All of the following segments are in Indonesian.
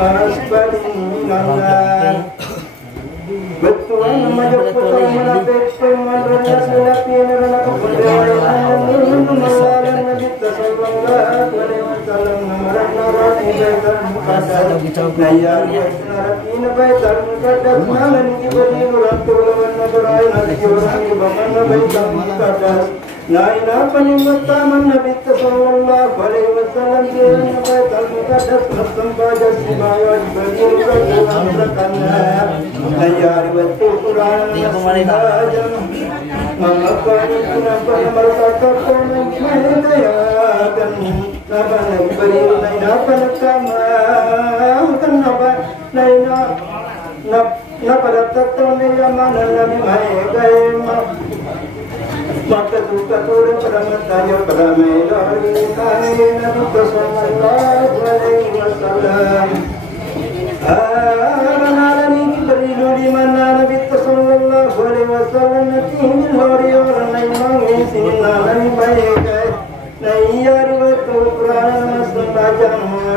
asbalin minannar. Betul nama jeput menapet pemandannya selapi nerana kebudayaan masalah Nabi sallallahu alaihi wasallam namaran ibadah muqaddas naya narakin baitul muqaddas malan ibadi ratul wan nabarai nabi orang ibaman baitul muqaddas naina panimataman Nabi sallallahu alaihi wasallam baitul muqaddas masambaja sibawa ibadi ratul naya betul Quran yang mengakani kenapa mereka mengayakan nama beri naina panakama kenapa naina napa datang mana nabi maega maka duka turun pada matanya pada melari Nabi sallallahu alaihi wasallam. Alani berilu di mana Nabi sallallahu alaihi wasallam nanti hari orang lain mengisi nalani baik nayar betul Quran sengaja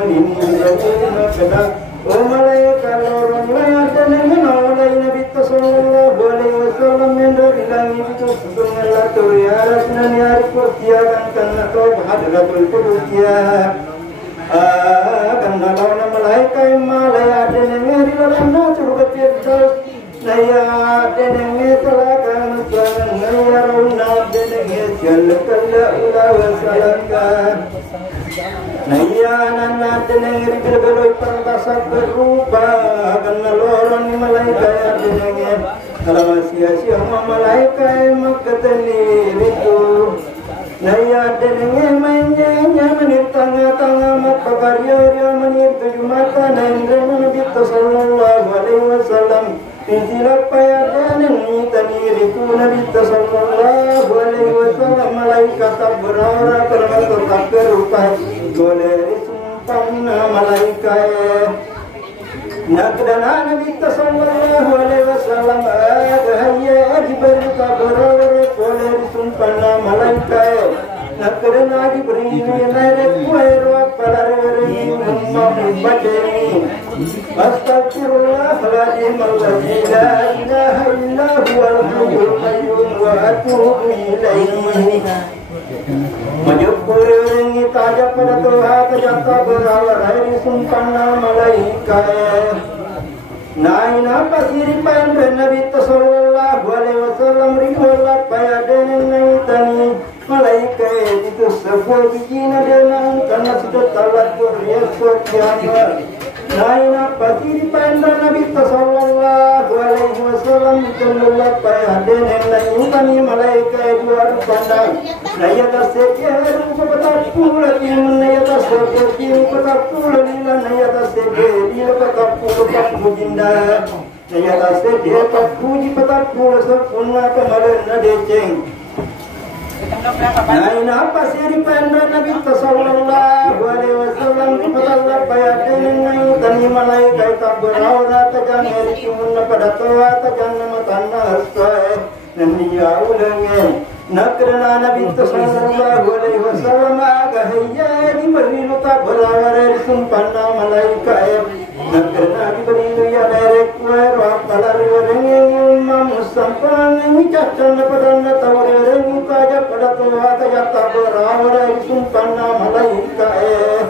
ini jadi kada o malaikat orang yang dengan oleh Nabi sallallahu alaihi wasallam mendori langit itu sungai turiaras nanyari kursiakan karena kau hadratul qudusya karena lawan malaikat malaya denenge di dalam surga firdaus naya denenge telakan sangan naya rauna denenge jalkalla ula wasalangkan naya nana denenge berbeloi perkasa berupa karena lawan malaikat denenge kalau sia-sia malaikat makatani itu naya denenge mainnya menit tengah-tengah mata karya menit tujuh mata naindra Nabi sallallahu alaihi wasallam intilak payadan tani itu Nabi sallallahu alaihi wasallam malaikat berara karena tetap berupa boleh disumpahna malaikat nakdana Nabi sallallahu alaihi wasallam adahaya diberi kabar boleh disumpahna malaikat nakdana diberi nilai kuero palare mabadi astagfirullahaladzim alladzi la ilaha illa huwal hayyul qayyum wa atubu ilaihi Majapur ringi tajak pada Tuhan terjata berawal hari sumpahna malaikat naina pasiri pandai Nabi sallallahu alaihi wasallam riwayat payaden naitani malaikat itu sebuah bijina dengan karena sudah talat berriasat kiamat naina pasiri pandai Nabi sallallahu alaihi wasallam riwayat payaden naitani malaikat dua pandang naya taseke rupa patapula tiang naya taseke tiang patapula lila naya taseke lila patapula patmujinda naya taseke patpuji patapula sempurna kemarin nadeceng naina pasiri pandai Nabi sallallahu alaihi wasallam patalla payaden naitani malaikat tabarawna tajang erikimun pada toa tajang nama tanah asai naniya ulange nakrana Nabi sallallahu alaihi wasallam agahaya diberi luka berawal sumpahna malaikat nakrana diberi ya derek wero apalar wereng imam sampang cacan padana tawreng taja pada tuwa taja berawal sumpahna malaikat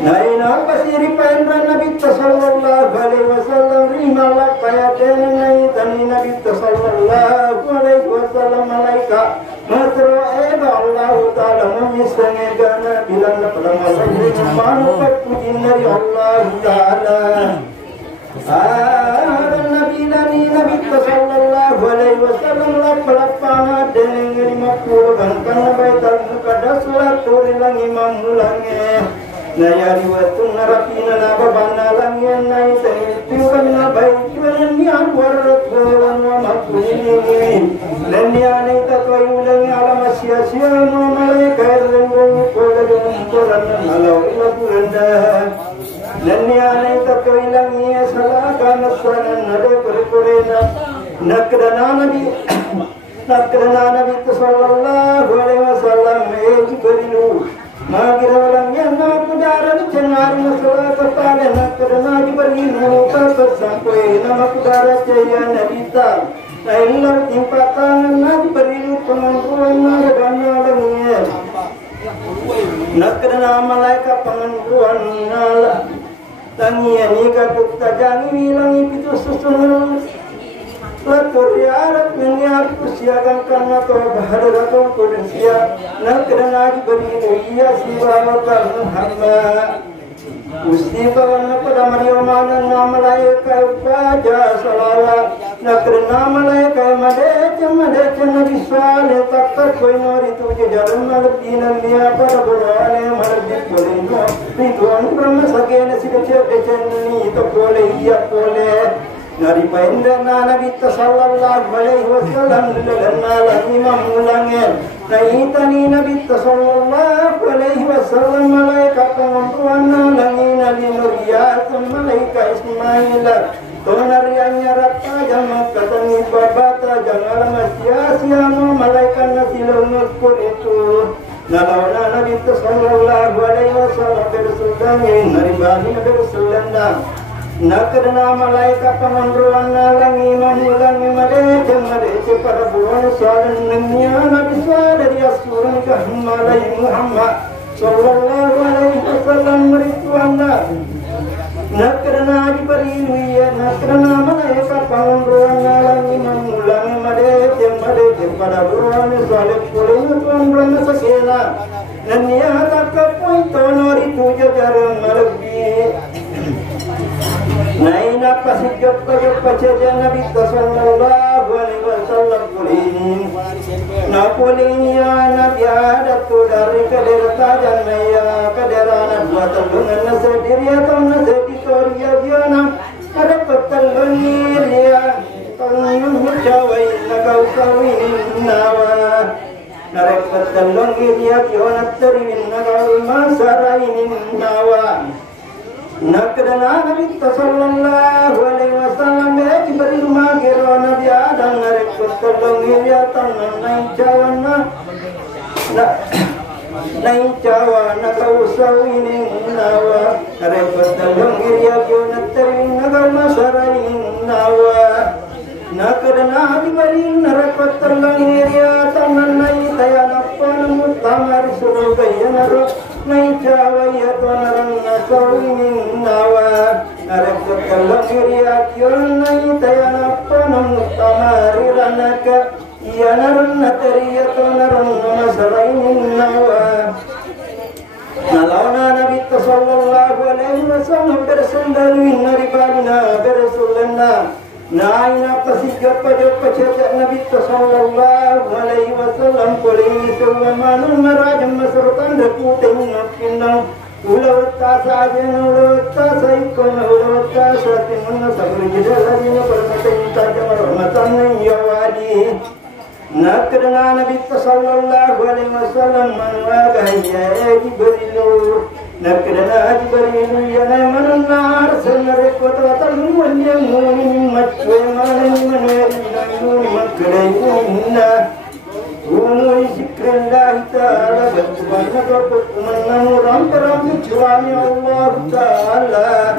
naina pasiri pandra Nabi sallallahu alaihi wasallam rimalak payaden naitani Nabi sallallahu alaihi wasallam malaikat matro Allah taala memisenge gana bilang pada malaikat manukat puji dari Allah taala Nabi sallallahu alaihi wasallam lapana dengan 50 karena baitul muqaddas latur ilang imam ulange naya riwatun narapina nababana langyan nai sehidupan nabai jualan nian warat wawan wa makulini lenian ita koi ulang alam sia-sia no malaikat lembong kola dengan koran halau ila buranda lenian ita koi langnya salah kanasanan nade perkurena nakdana Nabi sallallahu alaihi wasallam berilu magiralang yan na kudara dan cengar masalah kepada nak kerana diberi muka sampai nama kudara jaya nabita. Lainlah timpatan nak diberi pengampuan dana lengir. Nak kerana malaikat pengampuan nala. Tangian ni kapuk tajangi langi pitu susun. Latur yarat menyiap usiakan karena kau bahadur kau kudensia. Nak kerana diberi iya siwawakal Muhammad. Usti kawan pada mariamanan malaika baca salawat. Nak kerana malaika madece nabi saleh takkan kau nori tu jalan malapina dia pada berale malapin boleh. Rituan Brahma sakena sikecek deceni to boleh iya boleh. Nari painda Nabi sallallahu alaihi wasallam lana imam ulangnya. Naitani Nabi sallallahu alaihi wasallam malaikat pengampuan langina linuriyat malaikat Ismail. Tonarianya rata jama katani babata jangan sia-sia malaikat nasilung itu. Nalawana Nabi sallallahu alaihi wasallam bersuldani nari bani bersuldana. Nak kerana malaikat pengampuan langi memulangi madece pada bulan salan nengnya Nabi dari asuran ke Malai Muhammad sallallahu alaihi wasallam merituanna. Nak kerana diberi wiya nak kerana malaikat pengampuan langi memulangi madece pada bulan salan kulina tuan bulan sakela. Nengnya tak poin tonori tu jajar marabi. Naina pasijak pajak Nabi sallallahu alaihi wasallam kulin. Napolinia Nabi ada tu dari kedera janaya kedera dua telungan nasediri atau naseditoria jana ada petelunir ya tanggung jawai nakau kawin nawa narek petelunir ya kionat terin nakau masarain nawa. Nak kerana Nabi sallallahu alaihi wasallam diberi rumah kira Nabi Adam narik tolong dia tangan naik jawana naik jawana kau sawini nawa narik tolong dia kau terin nagal masarai nawa. Nak kerana diberi narik tolong dia tangan naik tayana panamu tamar suruh gaya narik. Naik jawa ya tuan nasawin nawa narek kalau kiriak yon naik tayana panam tamari ranaka iya narun nateri ya tuan narun masalain nawa. Nalauna Nabi sallallahu alaihi wasallam bersendaluin naribalina bersulana. Naina pasijak pajak pacet Nabi sallallahu alaihi wasallam kulini semua manum merajam masurkan dekutin pinang ulau tasajen ulau tasaikon ulau tasatin sabri jadalannya permata tajam rahmatan yawadi. Nak kerana Nabi sallallahu alaihi wasallam manwagaya Jibrilu. Nak kerana Jibrilu yana manar senare kota talun yang muni macwe malai maneri makrei inna umuri zikrullah taala batuana berpemenang ram juami Allah taala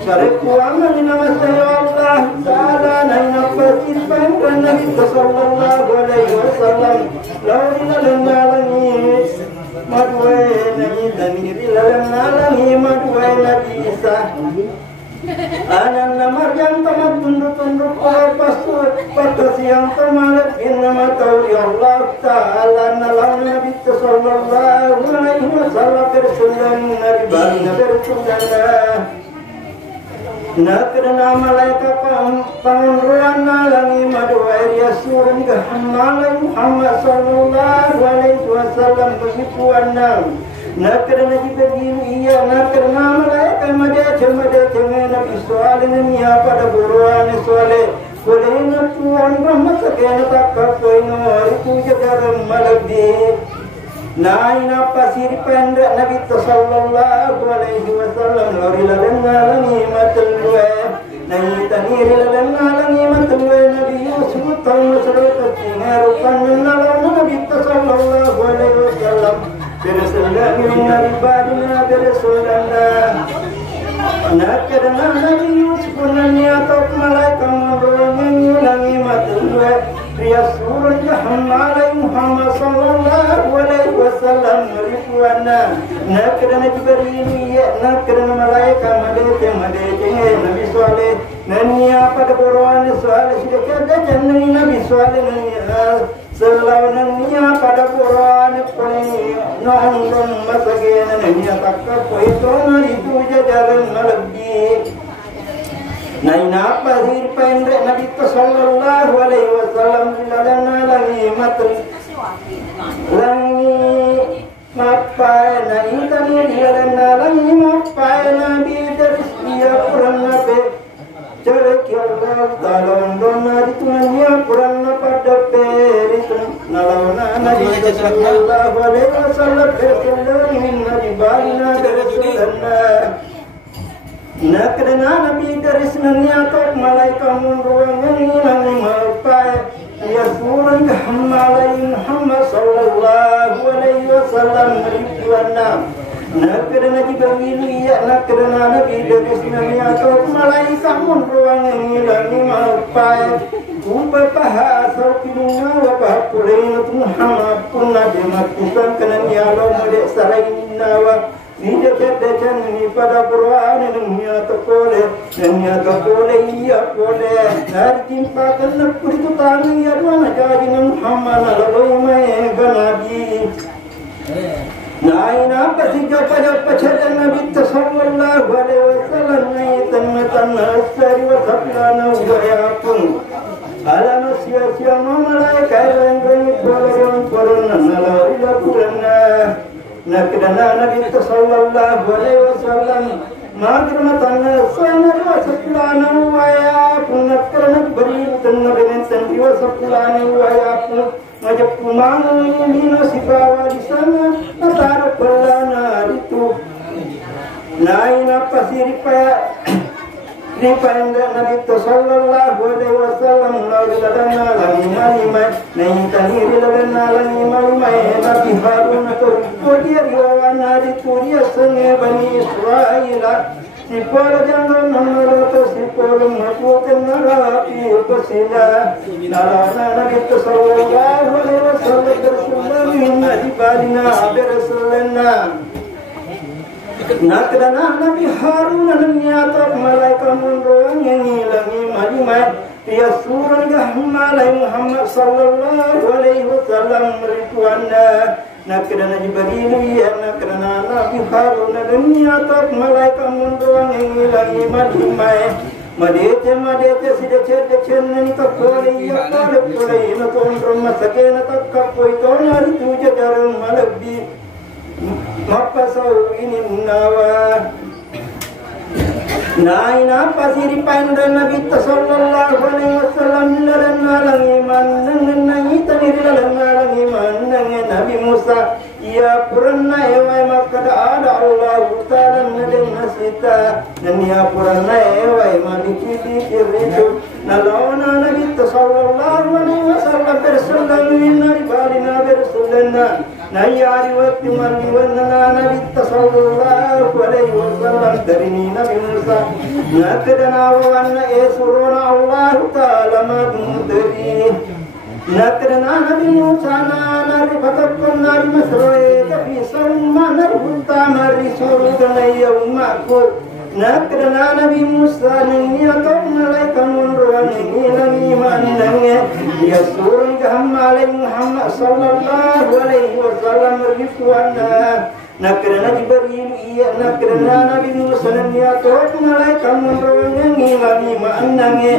syariku amal namaste Allah taala naina pasir pangran Nabi sallallahu alaihi wasallam laulina langalangis madwe nabi daniri langalangi madwe nabi Isa anan namar yang tamat tunduk pasut pada siang tamat nama tauri Allah taala nalang Nabi sallallahu alaihi wasallam bersunnah nariban bersunnah. Nak kerana malaikat penguruan nalangi maduai yasurun ke Malai Muhammad sallallahu alaihi wasallam begitu anam. Nak kerana diberi iya nak kerana malaikat madece Nabi soalnya niya pada buruan soale boleh nak tuan rahmat sekena tak kau itu jaga maladi. Naina pasir pendek Nabi sallallahu alaihi wasallam lori lalengalangi matulwe nai taniri lalengalangi matulwe Nabi Yusuf tahu seluruh singarupan nalau Nabi sallallahu alaihi wasallam bersallallahu alaihi badina bersallallahu nak kerana Nabi Yusuf nanya tok malaikat mengulangi ulangi matulwe pria surah Muhammad Muhammad sallallahu alaihi wasallam ribuana nak kerana Jibril ya nak kerana malaikat madece Nabi Saleh nanya pada Quran soal sedekah dan Nabi Saleh nanya selalu nanya pada Quran poni nonton masagena nanya takka poito itu jajaran malagi naina pasir pendre Nabi sallallahu alaihi wasallam dilana lagi matul langi mapai nai tani dilana lagi mapai Nabi dari dia pernah be Jare Allah talon dona ditungnya purana pada peritu nalona Nabi sallallahu alaihi wasallam berkenan Nabi balina berkenan nak kerana Nabi dari senangnya tok malaikat munruangan nang mapai ya surah Muhammad sallallahu alaihi wasallam ribuana nak kerana Jibril ya nak kerana Nabi dari senangnya tok malaikat munruangan nang mapai upa paha saukinya wa pa pulin Muhammad punna dematukan kananya lo mode salaina wa DedeChannel pada Quran nanya tokole iya pole dari timpakan nepur itu tangi ya dua jadi Muhammad lalu mai ganaji naina pasti japa cerita Nabi sallallahu alaihi wasallam tanna asari wa sablana wa yapun ala sia malaikat yang korona nala ila kurana nak kerana Nabi sallallahu alaihi wasallam magrama tanna sanar wa sablana wa yapun nak kerana beri tanna dengan tanri wa sablana wa yapun majap kumang lino sibawa di sana antara pelana itu naina pasir pa dipandang Nabi sallallahu alaihi wasallam laulana lima nain taniri lana lima Nabi Harun atau dia riwana di turia senge Bani Israel si polo jangan namaro si polo makukan narapi pesila nalana Nabi sallallahu alaihi wasallam bersunnah di balina bersunnah nak kerana Nabi Harun nanya tok malaikat munruang yang ngilangi malimai dia surah Muhammad sallallahu alaihi wasallam ribuana nak kerana Jibril ya nak kerana Nabi Harun nanya tok malaikat munruang yang ngilangi malimai madete DedeChannel takole ya takole na ton rumah sakena takapoi ton hari tu jajaran malabdi mapasau ini nawa naina pasiri pandang Nabi sallallahu alaihi wasallam larana langiman nangi taniri larana langiman nangi Nabi Musa ya purna ewai makada ada Allah taala naden nasita dan ya purna ewai madiki itu nalona Nabi sallallahu alaihi wasallam bersallallahu alaihi balina bersallallahu nayari waktu mandi wanna Nabi sallallahu alaihi wasallam tarini Nabi Musa nakadana wanna esuruna Allah taala madmudri nakadana Nabi Musa nari fatakun nari masroe tapi sama nari hunta mari surga yaumaku nakadana Nabi Musa nanya tok malaikat munruan ngilangi mandange dia surga Muhammad sallallahu alaihi wasallam ribuana nakadana Jibril iya nakadana Nabi Musa nanya tok malaikat munruan ngilangi mandange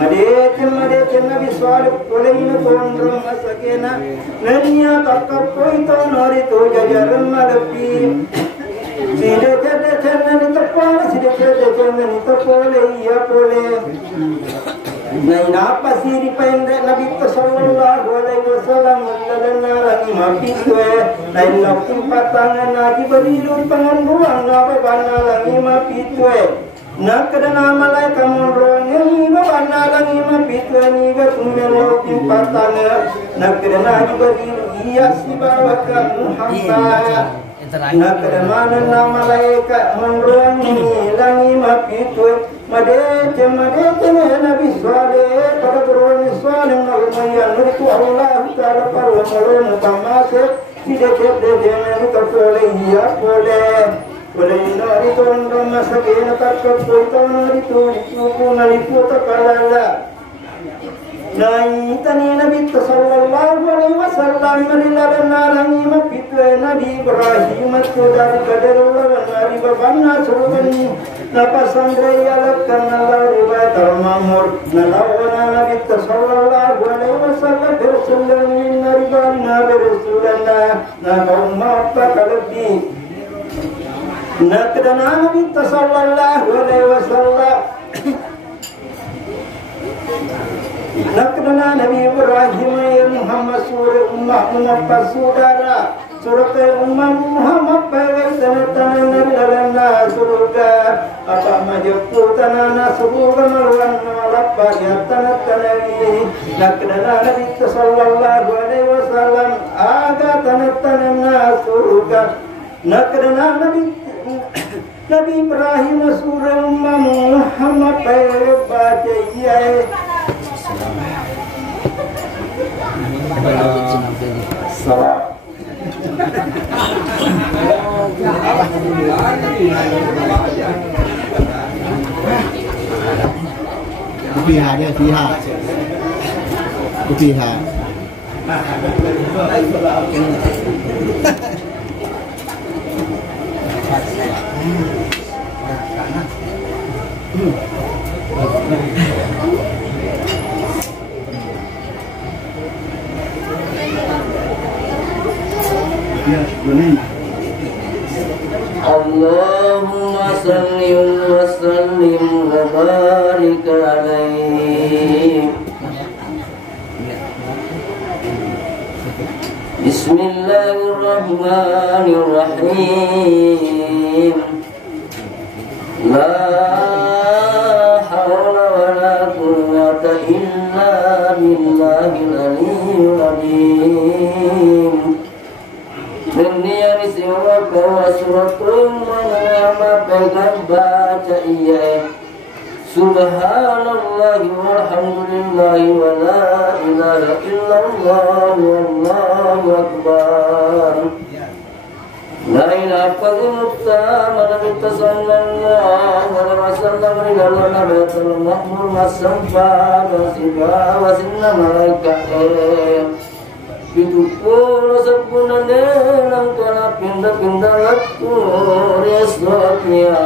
madete Nabi sallallahu alaihi wasallam masakena nanya tok poito nori to jajaran madapi DedeChannel itu pole iya pole naina pasiri pendre Nabi sallallahu alaihi wasallam lalana lagi mapitwe nain lakim patangan lagi berilun pangan buang apa bana lagi mapitwe nak kadana malaikat munruang ini bana lagi pitwani gatumelo timpatana nakrena bagi iya sibawaka Muhammad nakremana na malaika menruangi langi mapitwe madece nabi saleh pada berwani saleh malumayan itu Allah taala parwa malu tamase tidak DedeChannel terpoleh iya boleh nari tondo masakena takapoi nari tu iku nari puta kalala nai tani nabi sallallahu alaihi wasallam mariladan narangi mapitwe nabi Ibrahim dari kadarullah nabi babana surubani napasandre yalakkan Allah termamur nalawana nabi sallallahu alaihi wasallam bersulan nari bana bersulana naumma pakalabi nakdana nabi sallallahu alaihi wasallam nakdana nabi Ibrahim ya Muhammad surah ummah saudara surah ummah Muhammad bagai tanah surga apa majuku tanah surga maluan malapa ya tanah ini nakdana nabi sallallahu alaihi wasallam aga tanah surga nakdana Nabi Ibrahim surah ummah Muhammad baca iya salam Upiha dia upiha Allahumma salli wa sallim wa barik alaihi. Bismillahirrahmanirrahim. La hawla wa la quwwata illa billahil aliyyil azim. Dunia siwa kawa suratul mana pegang baca iya subhanallah walhamdulillah wa la ilaha illallah wallahu akbar. La ilaha illallah nabi sallallahu alaihi wasallam ridallah nabi sallallahu masamfa wa sinna malaika itu pun sempurna nang kana pindah laku resotniam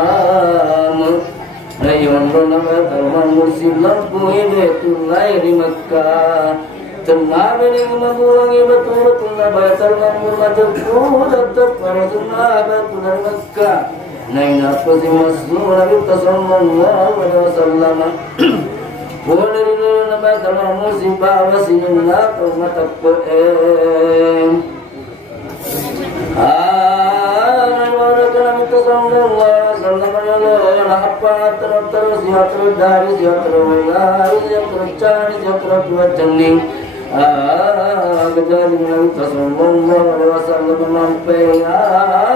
ayon nama taman musim lampu ini tulai di Mekah tenaga ning mabuangi betul baitul mamur majapur tetap para tenaga dari Mekah naik nafas masuk Nabi sallallahu alaihi wasallam boleh dulu nama dalam musibah wasinna mata peem. Nabi sallallahu alaihi wasallam apa terus dari terus cari terus jening. Kejadian Nabi sallallahu alaihi wasallam sampai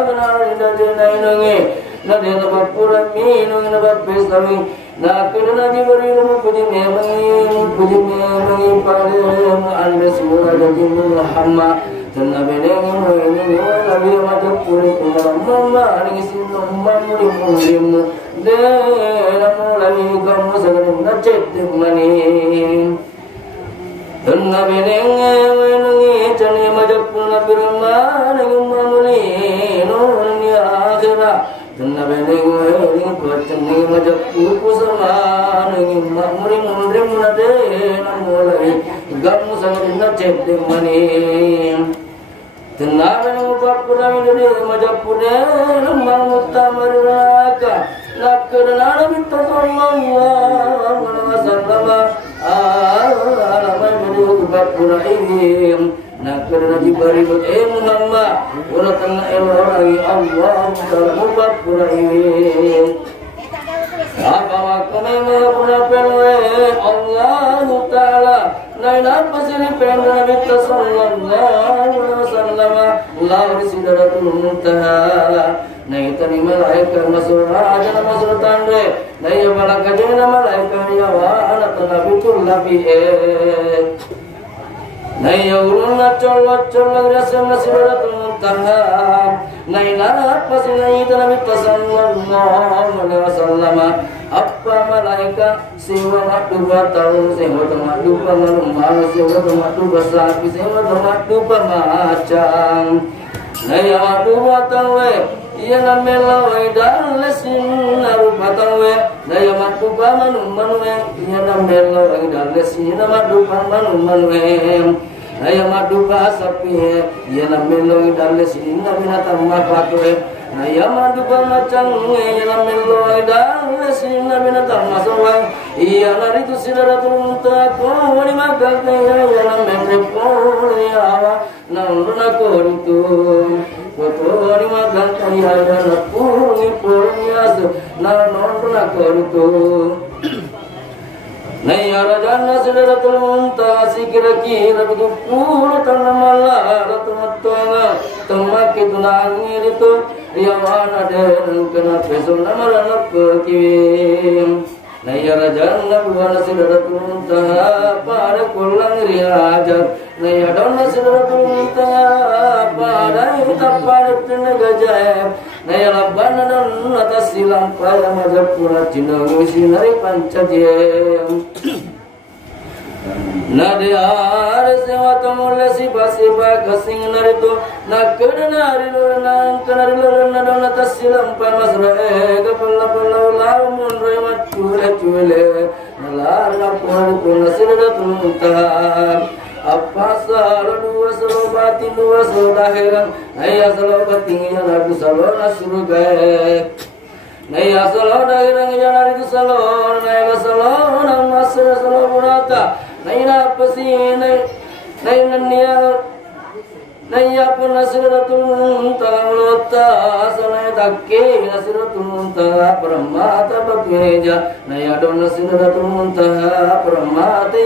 benar dari nainungi. Nadi tempat pura minum tempat pestami. Nak kena diberi puji memang pada anda semua jadi Muhammad dan Nabi ini Nabi macam puri mama ini sini mama murim dan mulai kamu segera nacet mani dan Nabi ini cani macam puri Nabi ramah dengan mamuli nurani akhirat dan Nabi ini bercani macam puri sama dengan murim nade mulai kamu segera nacet mani dan Nabi ini macam puri nama mutamaraka nak kerana Nabi sallallahu alaihi wasallam alamai berubah pura ini nak kerana diberi Muhammad orang tengah orang Allah berubah pura ini apa makamnya pura Allah Naina pasiri pendra Nabi sallallahu alaihi wasallam Allah sidratul muntaha naitani malaika masuraja masurtandre naya malakajena malaika ya wa anak nabitul nabi naya ulunna colot rasam sidratul muntaha naina pasiri naitani Nabi sallallahu alaihi wasallam apa malaika sewa waktu batau sewa waktu pamalumah sewa waktu basapi sewa waktu pamacang naya waktu batau iya namela dan lesin naru batau naya waktu pamanum iya namela dan lesin waktu pamanum naya waktu basapi iya namela dan lesin binatang mapatu naya madu pamacang iya namela dan lesin binatang masawai iya nari tu sidratul muntaha wali magal iya namela poliawa naluna koritu wali magal iya napuri polias naluna koritu naya rajana sidratul muntaha sikira-kira betul tanamala ratumatona temaki tunangir itu yang mana dan kena pesul nama pekim naya rajana buana sidratul muntaha pada kulang riajat naya dona sidratul muntaha pada pada tenaga jaya naya labana dan atas silang pada majapura cina sinari pancajam Nadiar sewa tamulle sipa kasing naritu nakkenari lorna kenari lorna dona tasilam pamasrae kapalla lamun remat cule nalar lapor kuna sidratul muntaha apa sala dua salo batin dua salo dahiran ayah salo batin yang aku salo surga naya salo dahiran yang itu salo naya salo namasra salo burata naya pasi naya pun sidratul muntaha lota sanaya takke sidratul muntaha permata bapeja naya don sidratul muntaha permata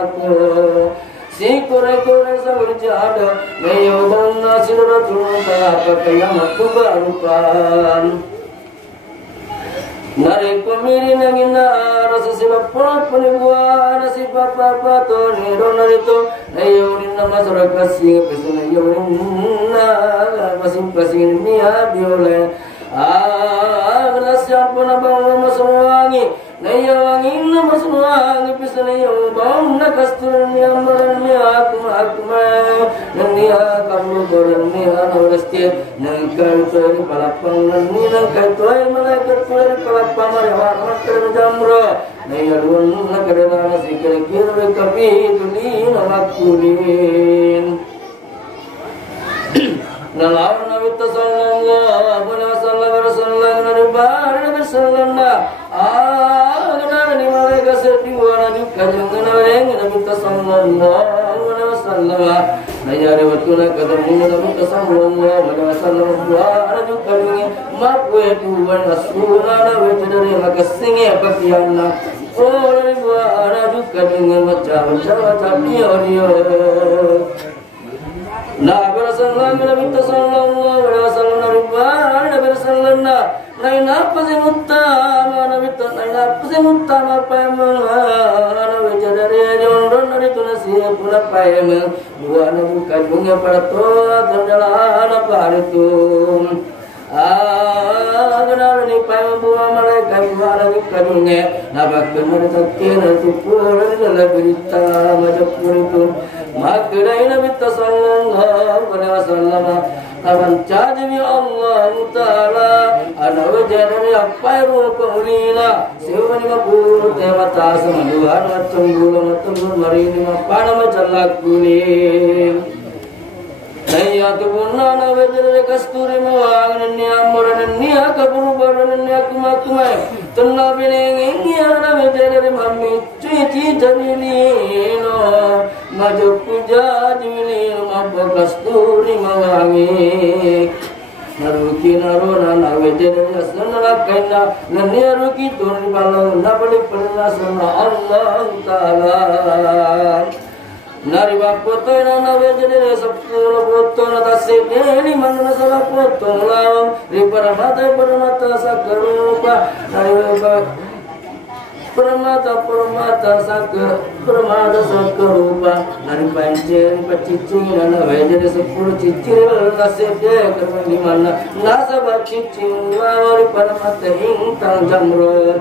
aku si kore saurjada naya don sidratul muntaha kiamat barupan nari kumiri nangina rasa silapur penibuan si papa pato ni donarito nayurin na masyarakat sing peso nayurin na pasing ni abiole nasiya po na bang masuluangi nayawangin na masuluangi peso nayaw bang nakastur niya maran niya kumakumay niya kamukoran niya nawasti nang kaitoy palapang niya nang kaitoy malaikat kulay palapang mariwak makar jamro nayalun nakarana sikir-kir kapitulin amakulin nalawan Nabi sallallahu alaihi wasallam Nabi sallallahu ni malaikat sediwa Nabi kajang Nabi sallallahu alaihi wasallam nayari watuna ketemu Nabi sallallahu alaihi wasallam Nabi kajang mapwe tuan asuna Nabi dari makasinge pakianna Nabi Nabi kajang macam dia Nabi sallallahu alaihi wasallam Nabi sallallahu naina pasin utama payamang Nabi jadari jondon dari tunasi pula payamang buana bukan bunga pada toa terdala paritum kenal ni payamang buah malaikat buana bukan bunga nabak kenal takkan tupur dalam berita majapur itu maka Nabi sallallahu alaihi wasallam aman caji Allah Ta'ala ana wajadani apairu paulina sewani mabur temata samaduhan matunggul marini mapana macallakuni nayatu bunna na wajadani kasturi mawang niya kaburu baran niya kumakumai tunna bining niya na wajadani mami cuci jamilino maju puja jamilino mabba kasturi mawangi naruki narona nawe Dede asna kaina nania ruki tur balau nabali pernasana Allah Taala nari bapoto na wejene sepuluh foto na tasene ni mana salah foto lawan riparamata sakarupa nari permata sakarupa nari pancing pacicing na wejene sepuluh cicing tasene kerana di mana nasabah cicing lawan riparamata hingtang jamro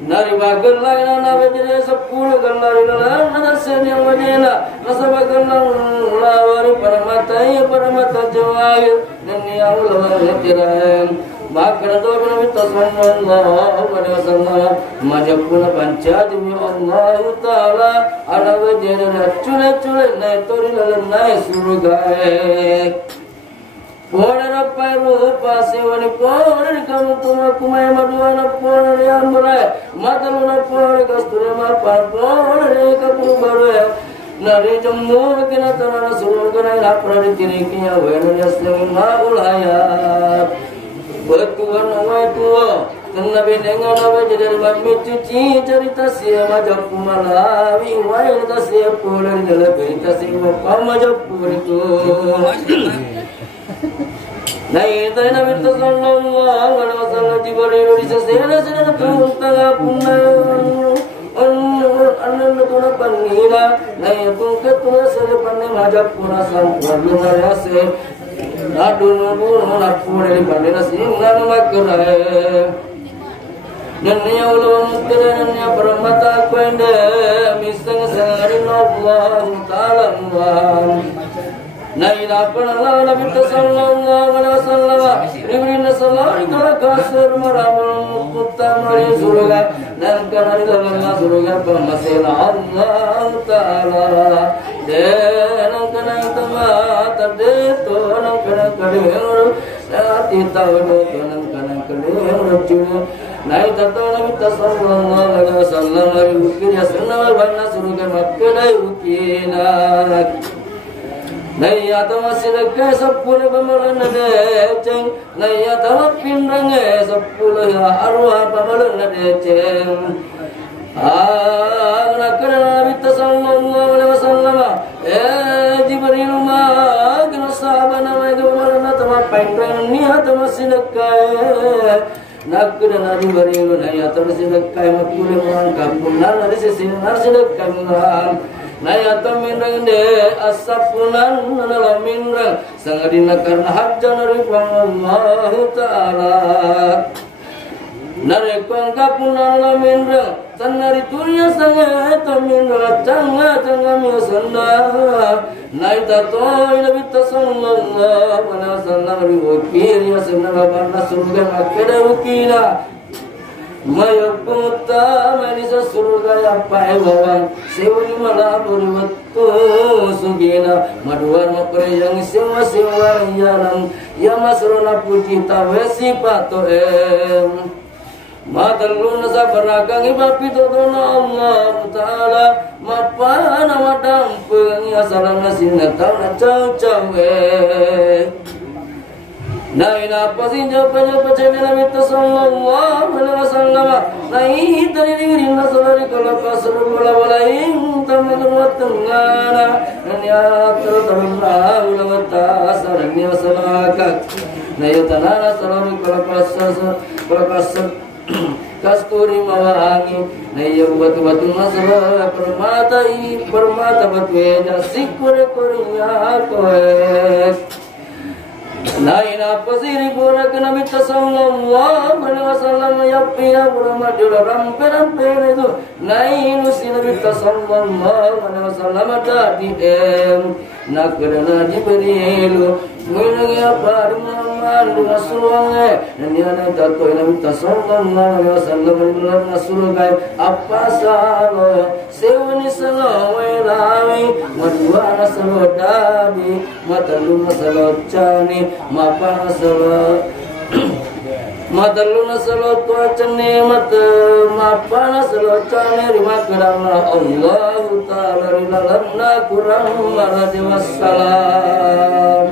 nari bagal lagi na wajene sepuluh galari na senya wajena nasabagal lawari paramata jawair nani Allah tiran makna do nabi sallallahu alaihi wasallam majapuna panchadimi Allah taala ana wajena chule na tori na surugae Pona pairu pasewani pona kamu tuma kumai maduana pona riambara mataluna pona kastura mapa pona kapu baru nari jammu kena tanana sulur kena lapar dikini kiya wena yasling maulaya betuan awai tua kena benengan awai jadi mami cuci cerita siapa majap malawi wai kasih pona dalam cerita siapa majap itu Naik tanah Nabi sallallahu alaihi wasallam diberi sesena peruntungan punai anan tuna panila naik tungkat tuna selepannya majap puna sampuan lunarase adun napur dari pandena singan makrai Nanya ulah mukti nanya permata kuende miseng sehari Allah Taala Naila panala Nabi sallallahu alaihi wasallam ribrin sallallahu alaihi kasar maramul kutamari surga dan kana dalam surga pamasela Allah Taala dan kana tamata de to nan kana kadeur ati tawdo nan kana kadeur Naik tato Nabi sallallahu alaihi wasallam ukir ya sunna banna surga makkah ukina Naya tama silaka sepuluh pamalan deceng Naya tama pinrange sepuluh ya arwah pamalan deceng Nakana Nabi sallallahu alaihi wasallam Jibril ma kena sahabat nama pamalan tama pinrang niya tama silaka Nakana Nabi Jibril naya tama silaka makule muang kampung nara sisi nar silaka muang Naya taminrang de asapunan nala minrang sangadina karena hajjan dari Allah Taala nare kong kapunan nala minrang sanari tunya sangat taminrang canga miasana nai tato Nabi sallallahu alaihi wasallam riwakir ya sanara barna surga makada ukina Mayaputta manisa surga ya pai bawang sewani malah beriwatu sugina maduan mapreyang sewa yalang ya masrona puji tawesi pato matalun sabaragang ibapito dona Allah Taala mapana madampeng ya salang sinatau na cau Naina pasin jawabnya pecahnya Nabi sallallahu alaihi wasallam. Naik dari diri nasalari kalau pasal mulai tamadun watengana nanya tertaruna ulama sarangnya salakat. Naik tanah salari kalau pasal kasturi mawangi naik batu nasala permata batu eja sikure korea koes. Naina pasiri burak Nabi sallallahu alaihi wasallam yapia burama jura rampe itu nainu si Nabi sallallahu alaihi wasallam tadi nakana Jibril minang ya paruman rasulullah nanya tato Nabi sallallahu alaihi wasallam rasulullah apa salo sewani salo welawi madua salo dadi matalun salo chani mapa salo madaluna salo tuacane mat mapa salo chani rimat karana Allah Taala rinalana kurang maradi wassalam